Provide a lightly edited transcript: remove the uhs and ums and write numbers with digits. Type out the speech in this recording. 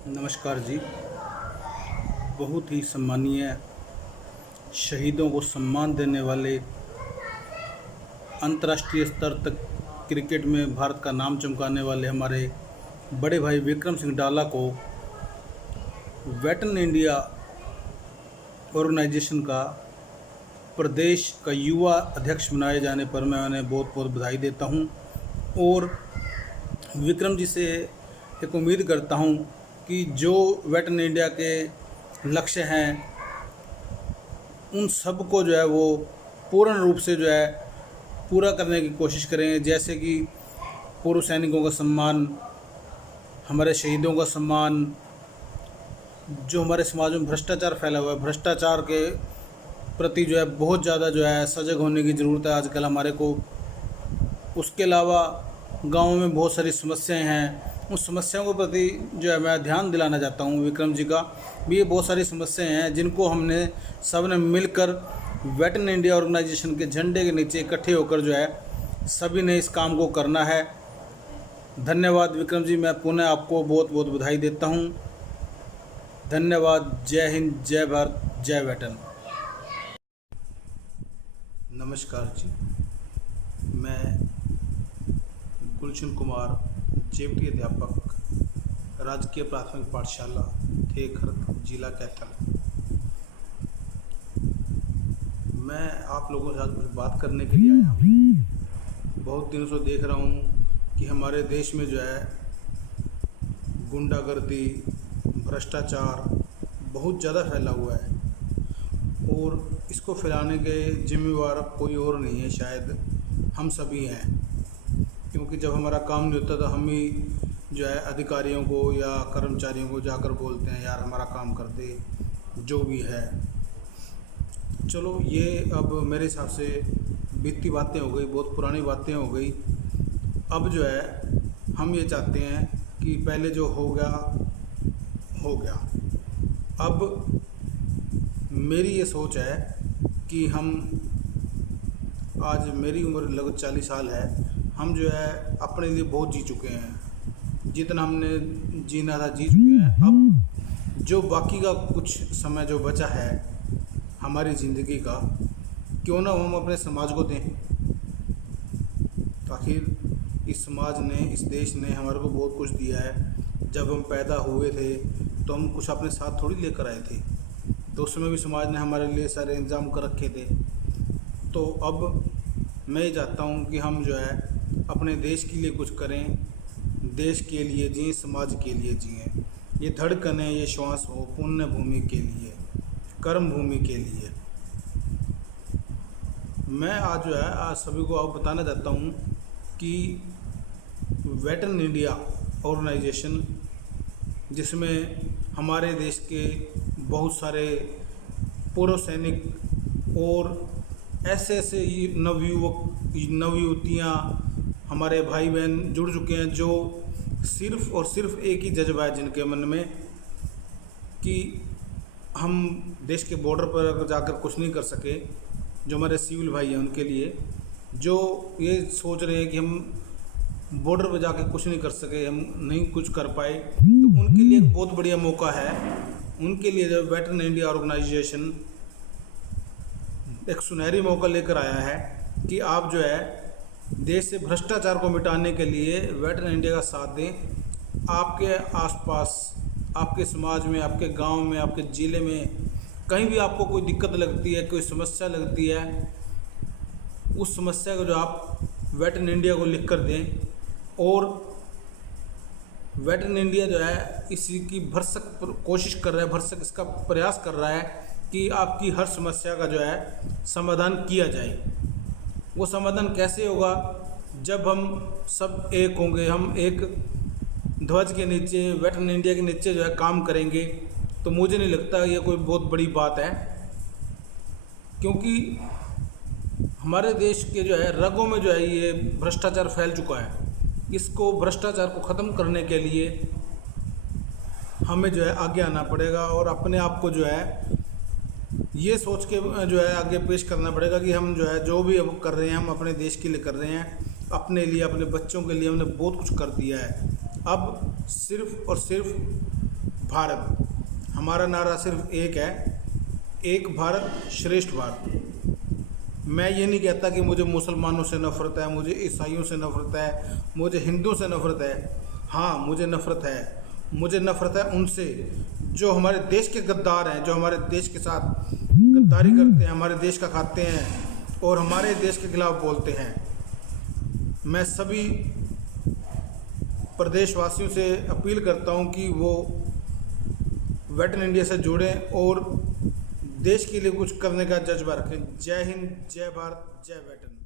नमस्कार जी। बहुत ही सम्मानीय शहीदों को सम्मान देने वाले, अंतर्राष्ट्रीय स्तर तक क्रिकेट में भारत का नाम चमकाने वाले हमारे बड़े भाई विक्रम सिंह डाला को वेटरन इंडिया ऑर्गेनाइजेशन का प्रदेश का युवा अध्यक्ष बनाए जाने पर मैं उन्हें बहुत बहुत बधाई देता हूं और विक्रम जी से एक उम्मीद करता हूं कि जो वेटरन इंडिया के लक्ष्य हैं उन सब को जो है वो पूर्ण रूप से जो है पूरा करने की कोशिश करें। जैसे कि पूर्व सैनिकों का सम्मान, हमारे शहीदों का सम्मान, जो हमारे समाज में भ्रष्टाचार फैला हुआ है, भ्रष्टाचार के प्रति जो है बहुत ज़्यादा जो है सजग होने की ज़रूरत है आजकल हमारे को। उसके अलावा गाँव में बहुत सारी समस्याएं हैं, उन समस्याओं के प्रति जो है मैं ध्यान दिलाना चाहता हूँ विक्रम जी का भी। ये बहुत सारी समस्याएं हैं जिनको हमने सब ने मिलकर वेटरन इंडिया ऑर्गेनाइजेशन के झंडे के नीचे इकट्ठे होकर जो है सभी ने इस काम को करना है। धन्यवाद विक्रम जी, मैं पुनः आपको बहुत बहुत बधाई देता हूँ। धन्यवाद। जय हिंद, जय भारत, जय वेटरन। नमस्कार जी, मैं गुलशन कुमार, जेबटी अध्यापक, राजकीय प्राथमिक पाठशाला ठेखर, जिला कैथल। मैं आप लोगों के साथ कुछ बात करने के लिए आया हूँ। बहुत दिनों से देख रहा हूँ कि हमारे देश में जो है गुंडागर्दी, भ्रष्टाचार बहुत ज़्यादा फैला हुआ है और इसको फैलाने के जिम्मेवार कोई और नहीं है, शायद हम सभी हैं। क्योंकि जब हमारा काम नहीं होता तो हम ही जो है अधिकारियों को या कर्मचारियों को जाकर बोलते हैं यार हमारा काम कर दे, जो भी है। चलो ये अब मेरे हिसाब से बीती बातें हो गई, बहुत पुरानी बातें हो गई। अब जो है हम ये चाहते हैं कि पहले जो हो गया हो गया। अब मेरी ये सोच है कि हम आज, मेरी उम्र लगभग 40 साल है, हम जो है अपने लिए बहुत जी चुके हैं। जितना हमने जीना था जी चुके हैं। अब जो बाकी का कुछ समय जो बचा है हमारी ज़िंदगी का, क्यों ना हम अपने समाज को दें। आखिर इस समाज ने, इस देश ने हमारे को बहुत कुछ दिया है। जब हम पैदा हुए थे तो हम कुछ अपने साथ थोड़ी लेकर आए थे, तो उसमें भी समाज ने हमारे लिए सारे इंतज़ाम कर रखे थे। तो अब मैं ये चाहता हूँ कि हम जो है अपने देश के लिए कुछ करें, देश के लिए जिएं, समाज के लिए जिएं। ये धड़कन है, ये श्वास हो पुण्य भूमि के लिए, कर्म भूमि के लिए। मैं आज जो है आज सभी को आप बताना चाहता हूँ कि वेटरन इंडिया ऑर्गेनाइजेशन, जिसमें हमारे देश के बहुत सारे पूर्व सैनिक और ऐसे ऐसे नवयुवक, नवयुवतियाँ, हमारे भाई बहन जुड़ चुके हैं, जो सिर्फ़ और सिर्फ एक ही जज्बा है जिनके मन में कि हम देश के बॉर्डर पर अगर जाकर कुछ नहीं कर सके, जो हमारे सिविल भाई हैं उनके लिए, जो ये सोच रहे हैं कि हम बॉर्डर पर जाकर कुछ नहीं कर सके, हम नहीं कुछ कर पाए, तो उनके लिए एक बहुत बढ़िया मौका है। उनके लिए जो वेटरन इंडिया ऑर्गेनाइजेशन एक सुनहरी मौका लेकर आया है कि आप जो है देश से भ्रष्टाचार को मिटाने के लिए वेटरन इंडिया का साथ दें। आपके आसपास, आपके समाज में, आपके गांव में, आपके ज़िले में कहीं भी आपको कोई दिक्कत लगती है, कोई समस्या लगती है, उस समस्या को जो आप वेटरन इंडिया को लिख कर दें और वेटरन इंडिया जो है इसी की भरसक कोशिश कर रहा है, भरसक इसका प्रयास कर रहा है कि आपकी हर समस्या का जो है समाधान किया जाए। वो समाधान कैसे होगा? जब हम सब एक होंगे, हम एक ध्वज के नीचे, वेटरन इंडिया के नीचे जो है काम करेंगे, तो मुझे नहीं लगता ये कोई बहुत बड़ी बात है। क्योंकि हमारे देश के जो है रगों में जो है ये भ्रष्टाचार फैल चुका है। इसको, भ्रष्टाचार को ख़त्म करने के लिए हमें जो है आगे आना पड़ेगा और अपने आप को जो है ये सोच के जो है आगे पेश करना पड़ेगा कि हम जो है जो भी अब कर रहे हैं हम अपने देश के लिए कर रहे हैं, अपने लिए, अपने बच्चों के लिए हमने बहुत कुछ कर दिया है। अब सिर्फ़ और सिर्फ भारत। हमारा नारा सिर्फ एक है, एक भारत श्रेष्ठ भारत। मैं ये नहीं कहता कि मुझे मुसलमानों से नफ़रत है, मुझे ईसाइयों से नफ़रत है, मुझे हिंदुओं से नफ़रत है। हाँ, मुझे नफ़रत है, मुझे नफ़रत है उनसे जो हमारे देश के गद्दार हैं, जो हमारे देश के साथ गद्दारी करते हैं, हमारे देश का खाते हैं और हमारे देश के खिलाफ़ बोलते हैं। मैं सभी प्रदेशवासियों से अपील करता हूं कि वो वेटन इंडिया से जुड़ें और देश के लिए कुछ करने का जज्बा रखें। जय हिंद, जय भारत, जय वेटन।